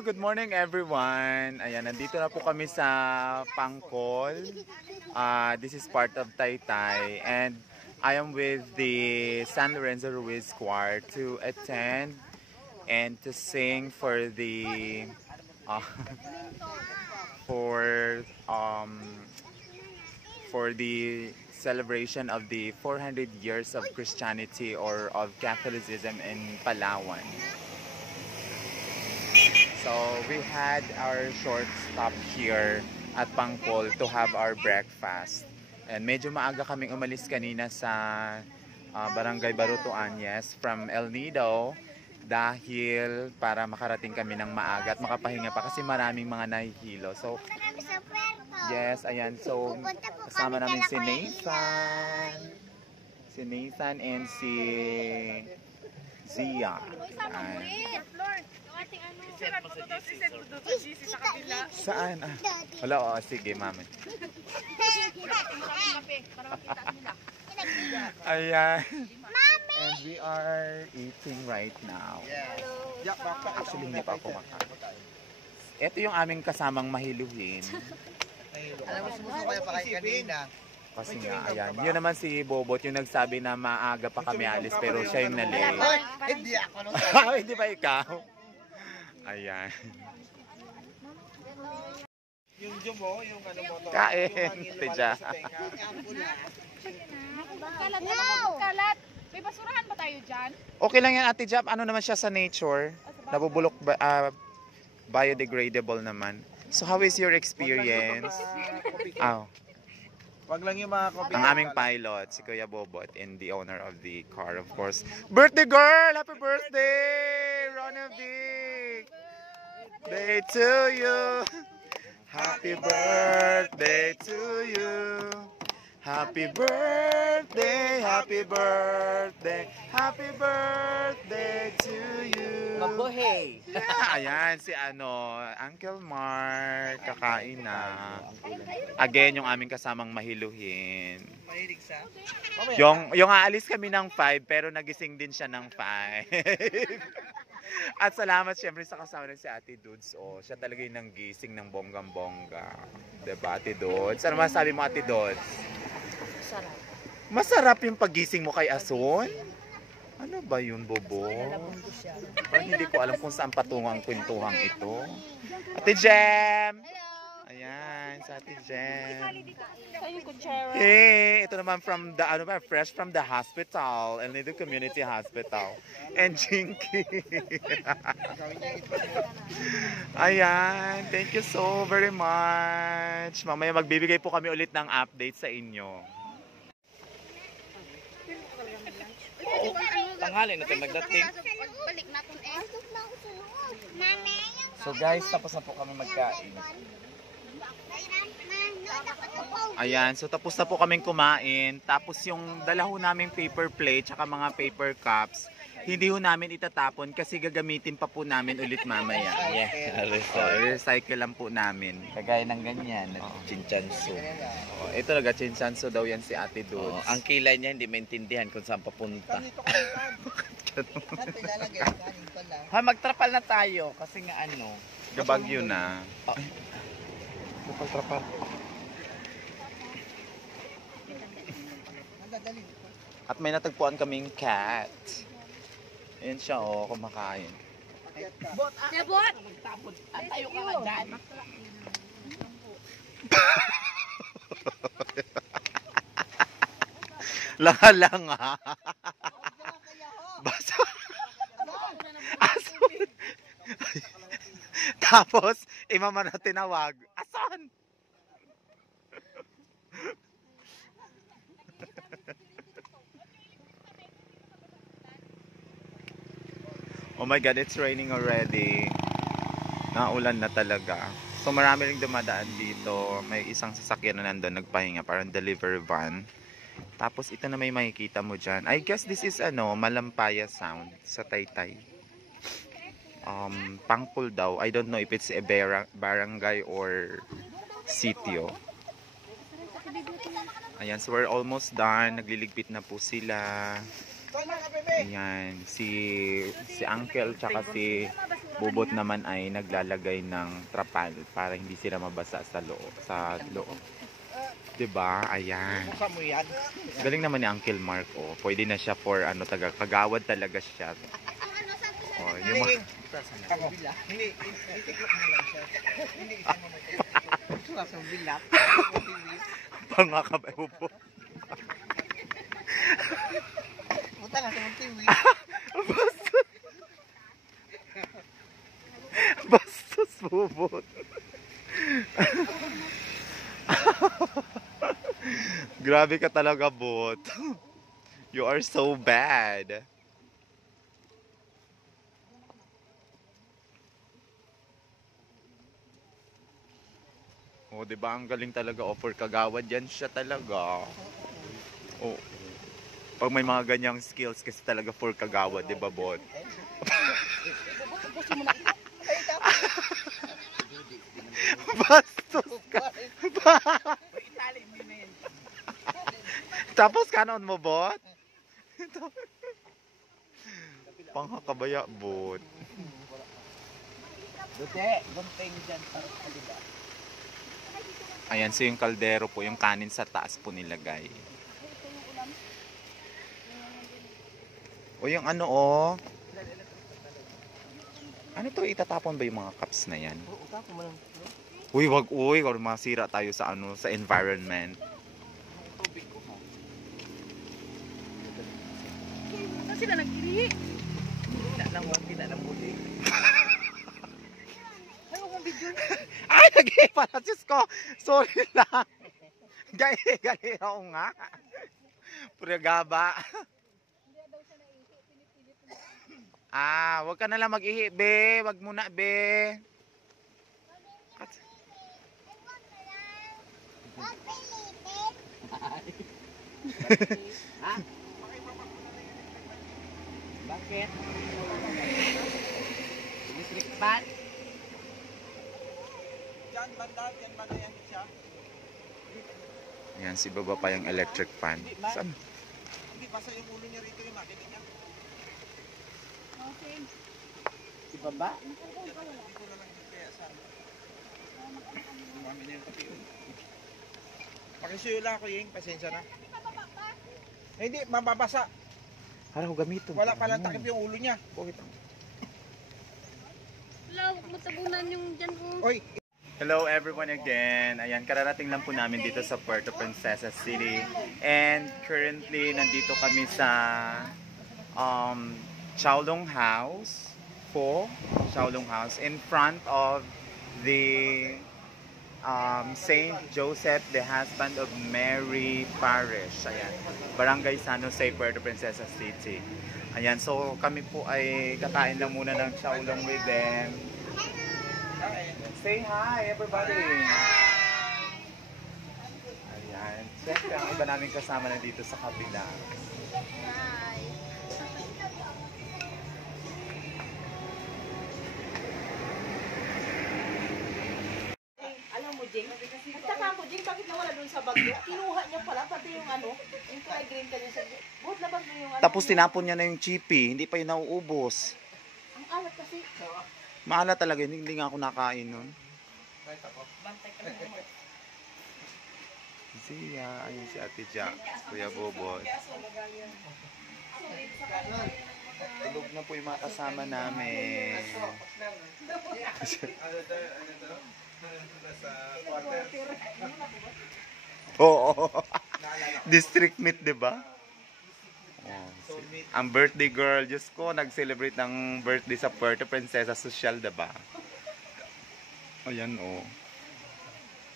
Good morning everyone. Ayan, nandito na po kami sa Pangkol. This is part of Taytay and I am with the San Lorenzo Ruiz Choir to attend and to sing for the uh, for the celebration of the 400 years of Christianity or of Catholicism in Palawan. So we had our short stop here at Pangkol to have our breakfast. And medyo maaga kaming umalis kanina sa Barangay Barutuan, yes, from El Nido dahil para makarating kami ng maaga at makapahinga pa kasi maraming mga nahihilo. So yes, ayan. So kasama namin si Nathan and si Zia. Saan? Wala, oo. Sige, mami. Ayan. And we are eating right now. Actually, hindi pa ako makain. Ito yung aming kasamang mahiluhin. Alam mo, sumusuko kayo pa kayo kanina. Kasi nga, ayan. Yun naman si Bobot, yung nagsabi na maaga pa kami alis, pero siya yung nalate. Hindi ako. Hindi ba ikaw? Ayan. Yung jumo, yung ano mo to. Kain, Tidya. Kalat. May basurahan ba tayo dyan? Okay lang yan, Ate Jap. Ano naman siya sa nature? Nabubulok, biodegradable naman. So how is your experience? Oh. Wag lang yung mga kopi. Ang aming pilot, si Kuya Bobot, and the owner of the car, of course. Birthday girl! Happy birthday! Ronald Dick! Day to you! Happy birthday to you! Happy birthday! Happy birthday! Happy birthday to you! Mabuhay! Yeah, ayan, si Uncle Mark, kakain na. Again, yung aming kasamang mahiluhin. Mahilig sa? Yung aalis kami ng 5, pero nagising din siya ng 5. At salamat syempre sa kasama ng si Ate Dudes. Oh, siya talaga yung nanggising ng bonggang-bongga. Diba, Ate Dudes? Ano masasabi mo, Ate Dudes? Sarap. Masarap yung pagising mo kay Ason? Ano ba yun, Bobo? Parang hindi ko alam kung saan patungo ang kwentuhang ito. Ate Jem! Ayan, sa Ate Jem. Hey, ito naman from the, fresh from the hospital, El Nido Community Hospital. And Jinky. Ayan, thank you so very much. Mamaya magbibigay po kami ulit ng update sa inyo. Tanghali na tayo magdating. So guys, tapos na po kami magkain. Ayan, so tapos na po kaming kumain. Tapos yung dala ho naming paper plate tsaka mga paper cups, hindi ho namin itatapon kasi gagamitin pa po namin ulit mamaya. Yeah, recycle lang po namin. kagaya ng ganyan, chinchanso. Ito talaga, chinsanso daw yan si Ate Dudes. Ang kilay niya hindi maintindihan kung saan papunta. Ha, magtrapal na tayo kasi nga ano. Gabagyo na. Trapal. At may natagpuan kaming cat. Ayan siya, oh, kumakain. Bot! Tayo ka nga dyan. Lang ha. Basta. Ason. Tapos, imama na tinawag. Ason! Oh my God, it's raining already. Naulan na talaga. So marami ring dumadaan dito. May isang sasakyan na nandun nagpahinga, parang delivery van. Tapos ito na may makikita mo dyan. I guess this is Malampaya Sound sa Taytay. Pangkol daw. I don't know if it's a barangay or sitio. Ayan, so we're almost done. Nagliligpit na po sila. Ayan, si Uncle tsaka si Bubot naman ay naglalagay ng trapal para hindi sila mabasa sa loob. 'Di ba? Ayan. Mukha mo yan. Galing naman ni Uncle Mark, oh. Pwede na siya for ano, kagawad talaga siya. Oh, yung mga... Ako. Hindi, itiklop mo lang siya. Hindi isa mo may tiklop. Sa bilat. Pangakabay po. Puta nga sa mong tiwi. Bastos bubot. Grabe ka talaga, bot. You are so bad. Oh, 'di ba? Ang galing talaga, offer kagawad yan siya talaga. Oh. Pag may mga ganyang skills kasi talaga for kagawad, 'di ba, bot? Bastos ka. Tapos kanon mo, bot? Pangkakabaya, bot. Dute, gunting dyan. Ayan, so yung kaldero po, yung kanin sa taas po nilagay. O yung ano, oh. Ano to, itatapon ba yung mga cups na yan? Oo, tapon mo lang. Uy, wag, uy, or masira tayo sa ano, sa environment. Tubig ko ha. Saan sila nag-iri? Hindi na muli. Ayaw kong video. Ay, nag-ipa na, Diyos ko. Sorry lang. Gali ako nga. Puragaba. Ah, wag ka na lang mag-ihi, be. Wag muna, be. Ha? Bakit? Electric fan? Yan banda yan siya. Ayan, si baba pa yung electric fan. Saan? Hindi basta yung ulo niya rito yung makikita niya. Okay. Si baba? Dito na lang kaya sa Mami na yung kape. Pakisuyo lang ako yung pasensya na. Hindi, mababasa. Haraw gamito. Wala palang takip yung ulo niya. Wala, huwag mo tabunan yung dyan ko. Oy, Hello everyone again. Ayan, kararating lang po namin dito sa Puerto Princesa City. And currently, nandito kami sa Xiaolong House po. Xiaolong House in front of the Saint Joseph, the Husband of Mary Parish. Ayan, Barangay San Jose, Puerto Princesa City. Ayan, so kami po ay kakain lang muna ng Xiaolong with them. Say hi, everybody! Ayan. Siyempre, ang iba namin kasama na dito sa kabila. Hi. Alam mo, Jing, nagtaka ako, Jing, bakit nawala dun sa bagyo? Kinuha niya pala, pati yung ano, yung kulay green ka niya sa buhat na bagyo yung ano. Tapos tinapon niya na yung chippy, hindi pa yun nauubos. Ang alat kasi. Maalat talaga, hindi nga ako nakain nun. Bantay ka naman. Siya, ayun si Ate Jack, Kuya Bobot. Tulog na po yung mga kasama namin. Oo. District meet, di ba? Oh, ang birthday girl, Diyos ko, nag-celebrate ng birthday sa Puerto Princesa Social, di ba? Ayan, oh.